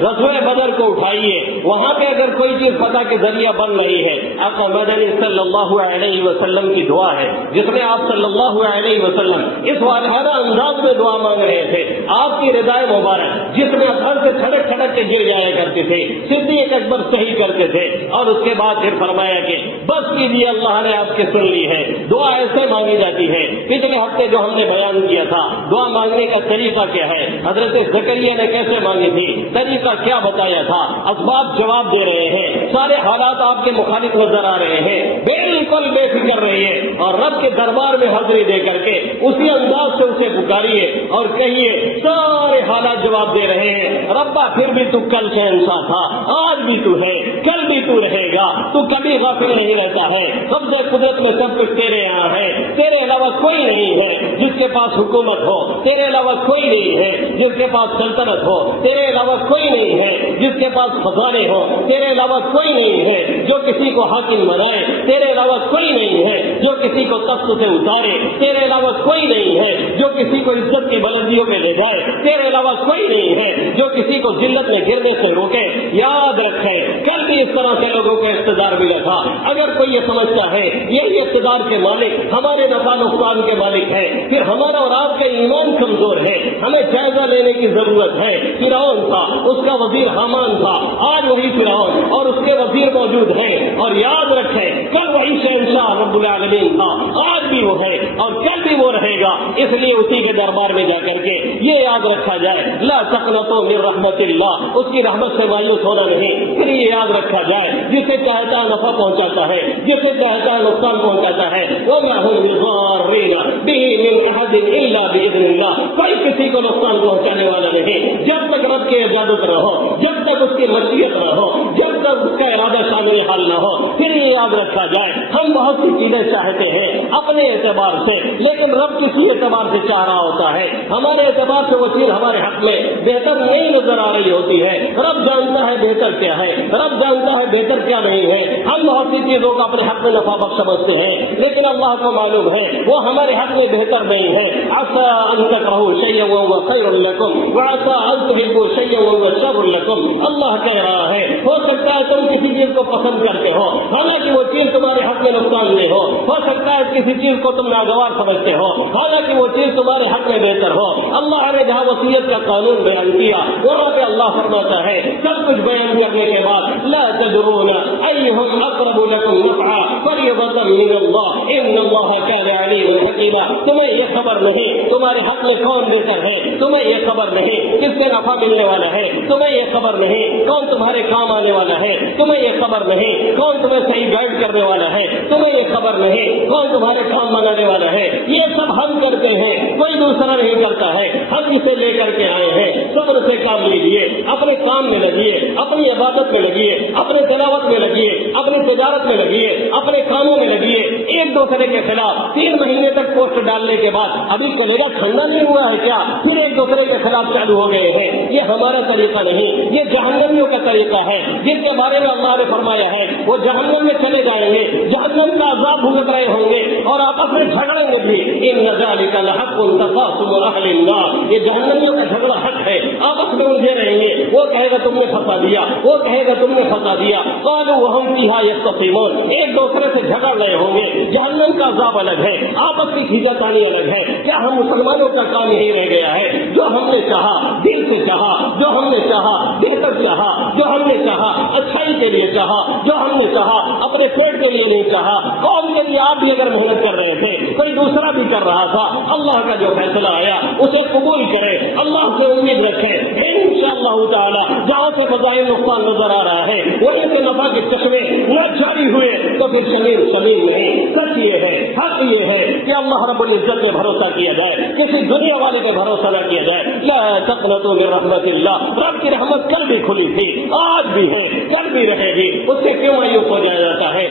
غزوہ بدر کو اٹھائیے، وہاں پہ اگر کوئی چیز فتح کے ذریعہ بن رہی ہے، آقا مدنی صلی اللہ علیہ وسلم کی دعا ہے جس میں آپ صلی اللہ علیہ وسلم اس والہانہ انداز میں دعا مانگ رہے تھے، آپ کی ردائے مبارک جس میں گھر سے چھڑک چھڑک کے گر جایا کرتے تھے، صدیق اکبر صحیح کرتے تھے، اور اس کے بعد پھر فرمایا کہ بس کیجیے، اللہ نے آپ کی سن لی ہے، دعا ایسے مانگی جاتی ہے۔ پچھلے ہفتے جو ہم نے بیان کیا تھا دعا مانگنے کا طریقہ کیا ہے، حضرت زکریا نے کیسے مانگی تھی، طریقہ کیا بتایا تھا، اسباب جواب دے رہے ہیں، سارے حالات آپ کے مخالف نظر آ رہے ہیں، بالکل بے فکر رہیے اور رب کے دربار میں حاضری دے کر کے اسی انداز سے اسے پکاریے اور کہیے سارے حالات جواب دے رہے ہیں، ربا پھر بھی تو کل شہنشاہ تھا، آج بھی تو ہے، کل بھی تو رہے گا، تو کبھی غافل نہیں رہتا ہے، قبضہ قدرت میں سب کچھ تیرے یہاں ہے، تیرے علاوہ کوئی نہیں ہے جس کے پاس حکومت ہو، تیرے علاوہ کوئی نہیں ہے جس کے پاس سلطنت ہو، تیرے علاوہ کوئی نہیں ہے جس کے پاس خزانے ہو، تیرے علاوہ کوئی نہیں ہے جو کسی کو حاکم بنائے، تیرے علاوہ کوئی نہیں ہے جو کسی کو تخت سے اتارے، تیرے علاوہ کوئی نہیں ہے جو کسی کو عزت کی بلندیوں پہ لے جائے، تیرے علاوہ کوئی نہیں ہے جو کسی کو ذلت میں گرنے سے روکے۔ یاد رکھے کل بھی اس طرح کے لوگوں کو اقتدار ملا تھا، اگر کوئی یہ سمجھتا ہے یہ اقتدار کے مالک ہمارے نفع نقصان کے مالک ہے، پھر ہمارا اور آپ کا ایمان کمزور ہے، ہمیں جائزہ لینے کی ضرورت ہے۔ فرعون تھا، اس کا وزیر حامان تھا، آج وہی فرعون اور اس کے وزیر موجود ہیں، اور یاد رکھیں کل وہی شہنشاہ رب العالمین تھا، آج بھی وہ ہے اور کل بھی وہ رہے گا، اس لیے اسی کے دربار میں جا کر کے یہ یاد رکھا جائے لا تقنطوا من رحمت اللہ، اس کی رحمت سے مایوس ہونا نہیں، پھر یہ یاد رکھا جائے جسے چاہتا ہے نفع پہنچاتا ہے، جسے چاہتا ہے نقصان پہنچاتا ہے، وما هم بضارين به من احد الا باذن اللہ، کوئی کسی کو نقصان پہنچانے والا نہیں جب تک رب کی اجازت نہ ہو، جب تک اس کی مشیت نہ ہو، جب تک اس کا ارادہ شامل حال نہ ہو۔ پھر یہ یاد رکھا جائے ہم بہت سی چیزیں چاہتے ہیں اپنے اعتبار سے، لیکن رب کسی اعتبار سے چاہ رہا ہوتا ہے، ہمارے اعتبار سے وہ چیز ہمارے حق میں بہتر نہیں نظر آ رہی ہوتی ہے، رب جانتا ہے بہتر کیا ہے، رب جانتا ہے بہتر کیا نہیں ہے، ہم بہت سی چیزوں کو اپنے حق میں نفع بخش سمجھتے ہیں، لیکن اللہ کو معلوم ہے وہ ہمارے حق میں بہتر نہیں ہے۔ عسى ان تكرهوا شيئا وهو خير لكم وعسى ان تحبوا شيئا وهو شر لكم، اللہ کہہ رہا ہے ہو سکتا ہے تم کسی چیز کو پسند کرتے ہو حالانکہ وہ چیز تمہارے حق میں نقصان دہ ہو سکتا ہے کسی چیز کو تم ناگوار سمجھتے ہو حالانکہ وہ چیز تمہارے حق میں بہتر ہو۔ اللہ نے جہاں وصیت کا قانون بیان کیا وہاں پہ اللہ فرماتا ہے سب کچھ بیان کرنے کے بعد لا تدرون ایہم اقرب لکم نفعا فریضۃ من اللہ ان اللہ کان علیما حکیما، تمہیں یہ خبر نہیں تمہارے حق میں کون بہتر ہے، تمہیں یہ خبر نہیں کس سے نفع ملنے والا ہے، تمہیں یہ خبر نہیں کون تمہارے کام آنے والا ہے، تمہیں یہ خبر نہیں کون تمہیں صحیح گائیڈ کرنے والا ہے، تمہیں یہ خبر نہیں کون تمہارے کام بنانے والا ہے، یہ سب ہم کرتے ہیں، کوئی دوسرا نہیں کرتا ہے، ہم اسے لے کر کے آئے ہیں، صبر سے کام لیجیے، اپنے کام میں لگیے، اپنی عبادت میں لگیے، اپنے تلاوت میں لگیے، اپنی تجارت میں لگیے، اپنے کاموں میں لگیے، ایک دوسرے کے خلاف 3 مہینے تک پوسٹ ڈالنے کے بعد ابھی کلیگا ٹھنڈا نہیں ہوا ہے کیا پھر ایک دوسرے کے خلاف چالو ہو گئے ہیں، یہ ہمارا طریقہ نہیں، یہ جہنمیوں کا طریقہ ہے جن کے بارے میں اللہ نے فرمایا ہے وہ جہنم میں چلے جائیں گے، جہنم کا عذاب بھگت رہے ہوں گے اور آپس میں جھگڑیں گے بھی، ان ذالک لحق تخاصم اہل النار، یہ جہنمیوں کا جھگڑا حق ہے، آپس میں الجھے رہیں گے، وہ کہے گا تم نے پھنسا دیا، وہ کہے گا تم نے پھنسا دیا، قالوا وهم فيها يختصمون، ایک دوسرے سے جھگڑ رہے ہوں گے، جہنم کا عذاب الگ ہے، آپس کی کھینچاتانی الگ ہے۔ کیا ہم مسلمانوں کا کام یہی رہ گیا ہے جو ہم نے چاہا دل سے چاہا، جو ہم نے چاہا بہتر چاہا، جو ہم نے چاہا اچھائی کے لیے چاہا، جو ہم نے چاہا اپنے پیٹ کے لیے نہیں چاہا، قوم کے لیے آپ بھی اگر محنت کر رہے تھے کوئی دوسرا بھی کر رہا تھا، اللہ کا جو فیصلہ آیا اسے قبول کرے، اللہ سے امید رکھے، انشاءاللہ تعالی جہاں سے بظاہر نقصان نظر آ رہا ہے وہیں سے نفع کے چشمے نہ جاری ہوئے تو پھر شمیر سلیم نہیں۔ سچ یہ ہے، حق یہ ہے کہ اللہ رب العزت پہ بھروسہ کیا جائے، کسی دنیا والے پہ بھروسہ نہ کیا جائے۔ لا تقنطوا من رحمت اللہ، رب کی رحمت کل بھی کھلی تھی، آج بھی ہے، کل بھی رہے گی، اس سے کیوں مایوس ہو جایا جاتا ہے؟